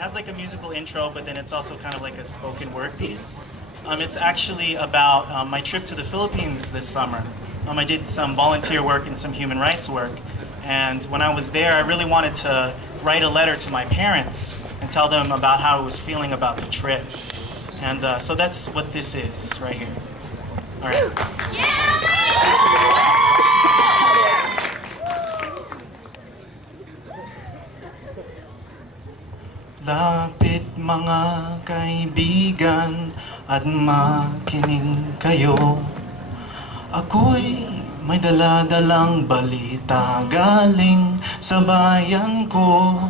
has like a musical intro, but then it's also kind of like a spoken word piece. It's actually about my trip to the Philippines this summer. I did some volunteer work and some human rights work. And when I was there, I really wanted to write a letter to my parents and tell them about how I was feeling about the trip. And so that's what this is right here. All right. Lapit mga kaibigan at makinig kayo. Ako'y may dala-dalang balita galing sa bayan ko.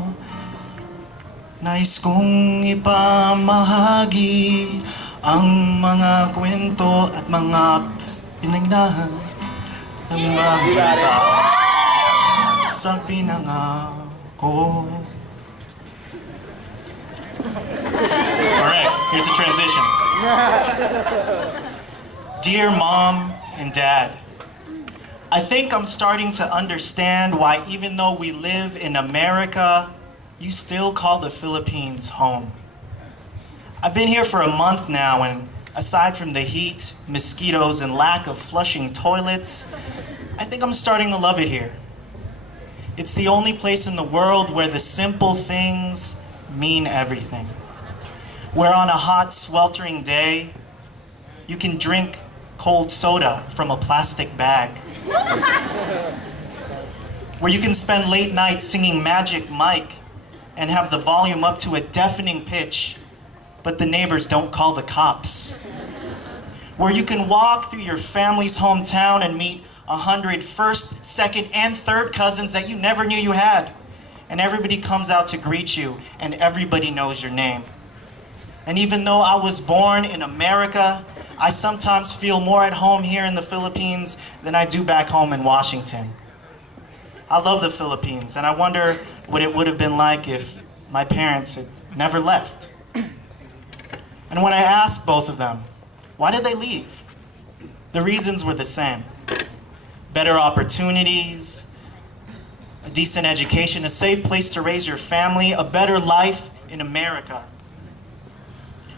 Nais kong ipamahagi ang mga kwento at mga pinagnahan ng mga tao sa pinangako. Alright, here's the transition. Dear Mom and Dad, I think I'm starting to understand why even though we live in America, you still call the Philippines home. I've been here for a month now, and aside from the heat, mosquitoes, and lack of flushing toilets, I think I'm starting to love it here. It's the only place in the world where the simple things mean everything. Where on a hot, sweltering day, you can drink cold soda from a plastic bag. Where you can spend late nights singing Magic Mike and have the volume up to a deafening pitch, but the neighbors don't call the cops. Where you can walk through your family's hometown and meet 100 first, second, and third cousins that you never knew you had. And everybody comes out to greet you, and everybody knows your name. And even though I was born in America, I sometimes feel more at home here in the Philippines than I do back home in Washington. I love the Philippines, and I wonder what it would have been like if my parents had never left. And when I asked both of them, why did they leave? The reasons were the same. Better opportunities, a decent education, a safe place to raise your family, a better life in America.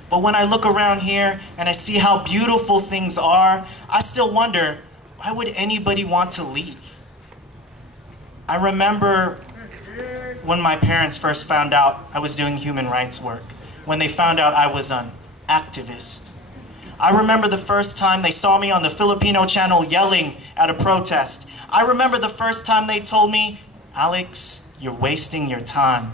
But when I look around here and I see how beautiful things are, I still wonder, why would anybody want to leave? I remember when my parents first found out I was doing human rights work, when they found out I was an activist. I remember the first time they saw me on the Filipino channel yelling at a protest. I remember the first time they told me, Alex, you're wasting your time.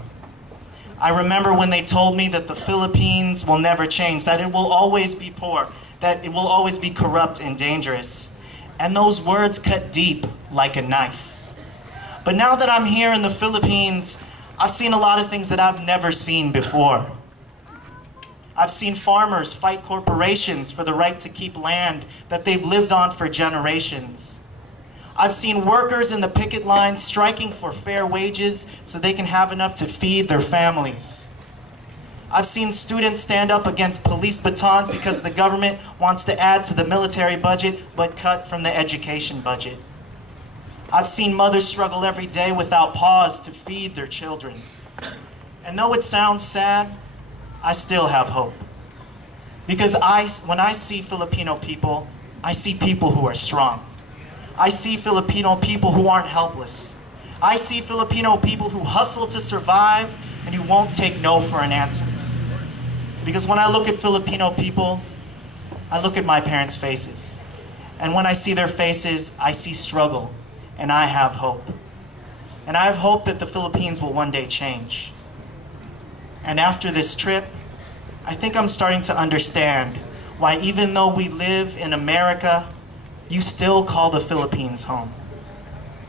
I remember when they told me that the Philippines will never change, that it will always be poor, that it will always be corrupt and dangerous. And those words cut deep like a knife. But now that I'm here in the Philippines, I've seen a lot of things that I've never seen before. I've seen farmers fight corporations for the right to keep land that they've lived on for generations. I've seen workers in the picket lines striking for fair wages so they can have enough to feed their families. I've seen students stand up against police batons because the government wants to add to the military budget but cut from the education budget. I've seen mothers struggle every day without pause to feed their children. And though it sounds sad, I still have hope. Because when I see Filipino people, I see people who are strong. I see Filipino people who aren't helpless. I see Filipino people who hustle to survive and who won't take no for an answer. Because when I look at Filipino people, I look at my parents' faces. And when I see their faces, I see struggle, and I have hope. And I have hope that the Philippines will one day change. And after this trip, I think I'm starting to understand why even though we live in America, you still call the Philippines home.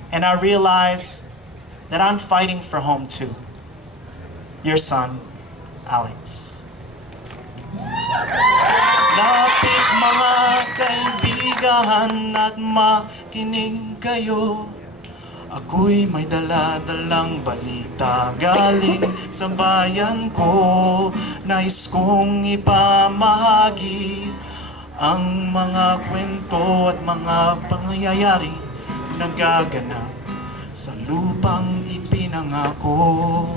And I realize that I'm fighting for home too. Your son, Alex. Lapit mga kaibigan at makinig kayo. Ako'y may dala-dalang balita galing sa bayan ko. Nais kong ipamahagi ang mga kwento at mga pangyayari na gaganap sa lupang ipinangako.